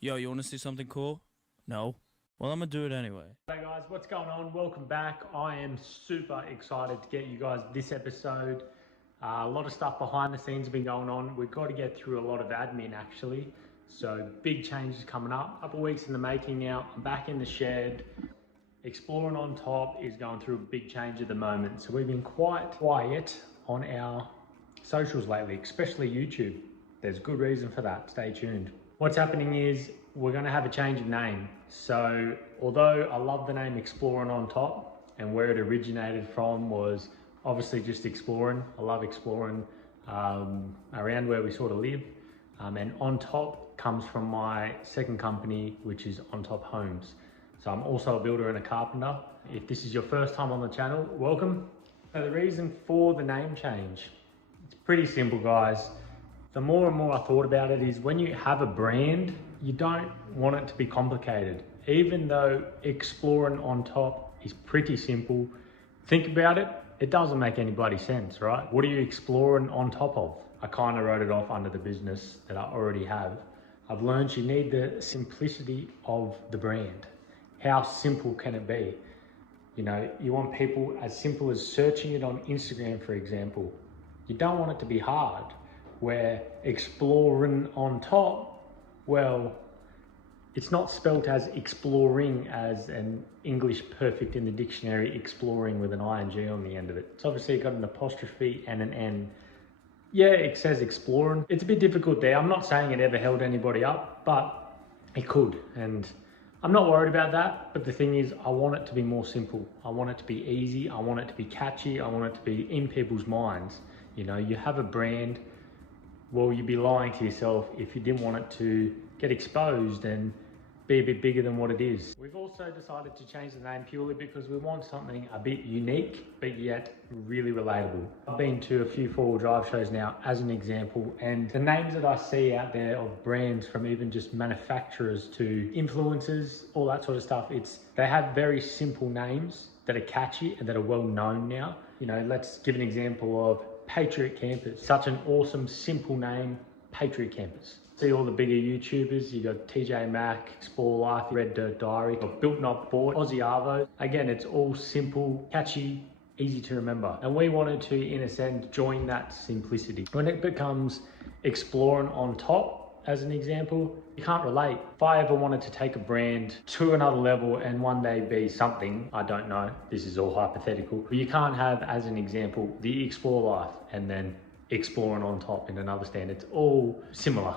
Yo, you want to see something cool? No? Well, I'm gonna do it anyway. Hey guys, what's going on? Welcome back. I am super excited to get you guys this episode. A lot of stuff behind the scenes have been going on. We've got to get through a lot of admin actually. So big changes coming up. Couple weeks in the making now. I'm back in the shed. Exploring on Top is going through a big change at the moment. So we've been quite quiet on our socials lately, especially YouTube. There's good reason for that. Stay tuned. What's happening is we're going to have a change of name. So although I love the name Exploring on Top, and where it originated from was obviously just exploring. I love exploring around where we sort of live. And On Top comes from my second company, which is On Top Homes. So I'm also a builder and a carpenter. If this is your first time on the channel, welcome. Now the reason for the name change, it's pretty simple guys. The more and more I thought about it is when you have a brand, you don't want it to be complicated. Even though Exploring on Top is pretty simple, think about it, it doesn't make any bloody sense, right? What are you exploring on top of? I kind of wrote it off under the business that I already have. I've learned you need the simplicity of the brand. How simple can it be? You know, you want people as simple as searching it on Instagram, for example. You don't want it to be hard. Where Exploring on Top, well, it's not spelt as exploring as an English perfect in the dictionary, exploring with an ing on the end of it. It's obviously got an apostrophe and an N. Yeah, it says exploring. It's a bit difficult there. I'm not saying it ever held anybody up, but it could. And I'm not worried about that. But the thing is, I want it to be more simple. I want it to be easy. I want it to be catchy. I want it to be in people's minds. You know, you have a brand. Well, you'd be lying to yourself if you didn't want it to get exposed and be a bit bigger than what it is. We've also decided to change the name purely because we want something a bit unique, but yet really relatable. I've been to a few four-wheel drive shows now as an example, and the names that I see out there of brands from even just manufacturers to influencers, all that sort of stuff, they have very simple names that are catchy and that are well known now. You know, let's give an example of Patriot Campers. Such an awesome, simple name, Patriot Campers. See all the bigger YouTubers, you got TJ Maxx, Explore Life, Red Dirt Diary, or Built Not Bought, Aussie Arvo. Again, it's all simple, catchy, easy to remember. And we wanted to, in a sense, join that simplicity. When it becomes Exploring on Top, as an example, you can't relate. If I ever wanted to take a brand to another level and one day be something, I don't know, this is all hypothetical, but you can't have, as an example, the Explore Life and then Exploring on Top in another stand. It's all similar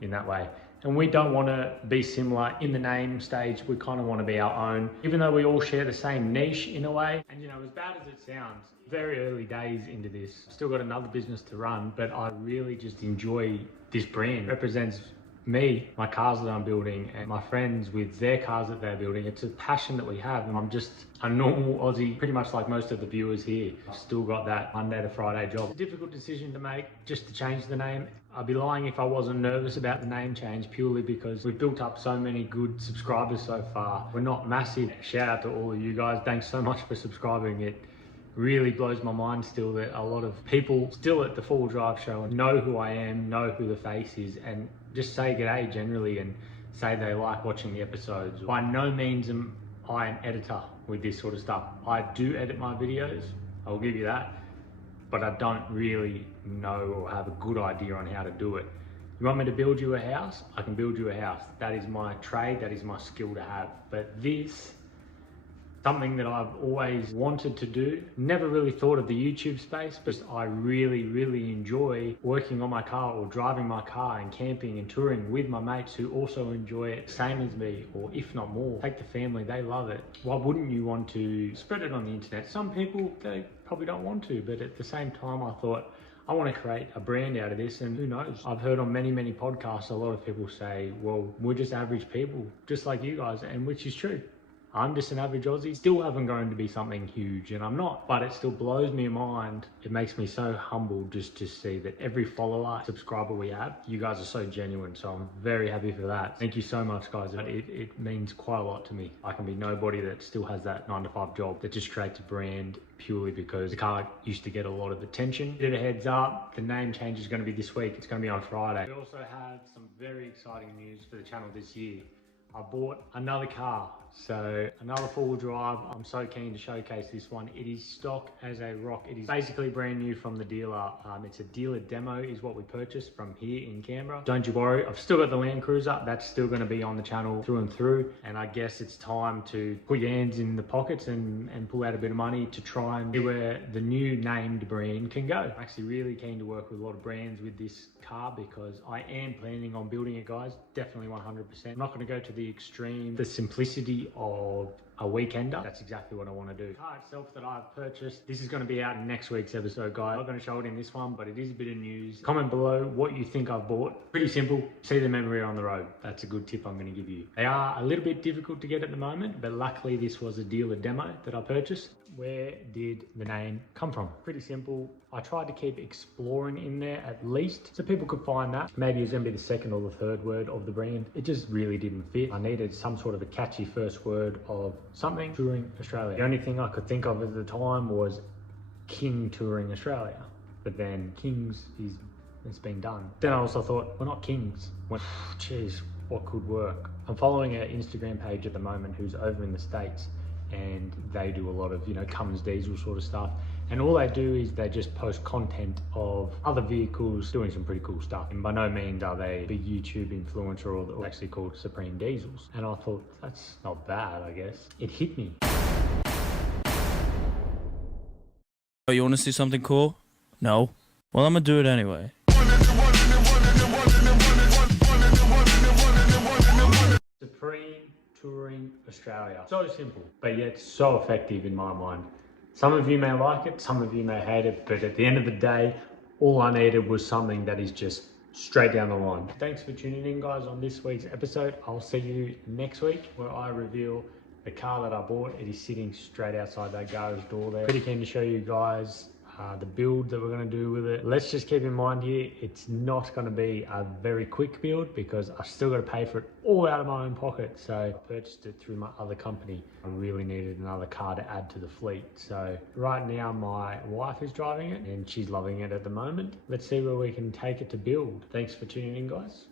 in that way. And we don't want to be similar in the name stage. We kind of want to be our own, even though we all share the same niche in a way. And you know, as bad as it sounds, very early days into this, still got another business to run, but I really just enjoy this brand. It represents me, my cars that I'm building, and my friends with their cars that they're building. It's a passion that we have, and I'm just a normal Aussie, pretty much like most of the viewers here. I've still got that Monday to Friday job. It's a difficult decision to make just to change the name. I'd be lying if I wasn't nervous about the name change, purely because we've built up so many good subscribers so far. We're not massive. Shout out to all of you guys. Thanks so much for subscribing. It really blows my mind still that a lot of people still at the four-wheel drive show know who I am, know who the face is, and just say g'day generally and say they like watching the episodes. By no means am I an editor with this sort of stuff. I do edit my videos, I'll give you that, but I don't really know or have a good idea on how to do it. You want me to build you a house? I can build you a house. That is my trade, that is my skill to have. But this, something that I've always wanted to do. Never really thought of the YouTube space, but I really, really enjoy working on my car or driving my car and camping and touring with my mates who also enjoy it same as me, or if not more. Take the family, they love it. Why wouldn't you want to spread it on the internet? Some people, they probably don't want to, but at the same time, I thought, I want to create a brand out of this, and who knows? I've heard on many, many podcasts, a lot of people say, well, we're just average people, just like you guys, and which is true. I'm just an average Aussie. Still haven't grown to be something huge, and I'm not, but it still blows me mind. It makes me so humble just to see that every follower, subscriber we have, you guys are so genuine. So I'm very happy for that. Thank you so much, guys. It means quite a lot to me. I can be nobody that still has that 9-to-5 job that just creates a brand purely because the car used to get a lot of attention. Bit of a heads up, the name change is going to be this week. It's going to be on Friday. We also have some very exciting news for the channel this year. I bought another car, so another four-wheel drive. I'm so keen to showcase this one. It is stock as a rock. It is basically brand new from the dealer. It's a dealer demo is what we purchased from here in Canberra. Don't you worry, I've still got the Land Cruiser. That's still going to be on the channel through and through, and I guess it's time to put your hands in the pockets and pull out a bit of money to try and see where the new named brand can go. I'm actually really keen to work with a lot of brands with this car because I am planning on building it, guys. Definitely 100%. I'm not going to go to the extreme, the simplicity of a weekender. That's exactly what I want to do. The car itself that I've purchased, this is going to be out in next week's episode, guys. I'm not going to show it in this one, but it is a bit of news. Comment below what you think I've bought. Pretty simple. See the memory on the road. That's a good tip I'm going to give you. They are a little bit difficult to get at the moment, but luckily this was a dealer demo that I purchased. Where did the name come from? Pretty simple. I tried to keep exploring in there at least so people could find that. Maybe it's going to be the second or the third word of the brand. It just really didn't fit. I needed some sort of a catchy first word of something. Touring Australia. The only thing I could think of at the time was King Touring Australia. But then Kings it's been done. Then I also thought, we're not Kings. Geez, what could work? I'm following an Instagram page at the moment who's over in the States, and they do a lot of, you know, Cummins diesel sort of stuff. And all they do is they just post content of other vehicles doing some pretty cool stuff. And by no means are they a big YouTube influencer or actually called Supreme Diesels. And I thought, that's not bad, I guess. It hit me. Oh, you want to see something cool? No? Well, I'm gonna do it anyway. Supreme Touring Australia. So simple, but yet so effective in my mind. Some of you may like it, some of you may hate it, but at the end of the day, all I needed was something that is just straight down the line. Thanks for tuning in, guys, on this week's episode. I'll see you next week where I reveal the car that I bought. It is sitting straight outside that garage door there. Pretty keen to show you guys the build that we're going to do with it. Let's just keep in mind here, it's not going to be a very quick build because I've still got to pay for it all out of my own pocket. So I purchased it through my other company. I really needed another car to add to the fleet. So right now my wife is driving it and she's loving it at the moment. Let's see where we can take it to build. Thanks for tuning in, guys.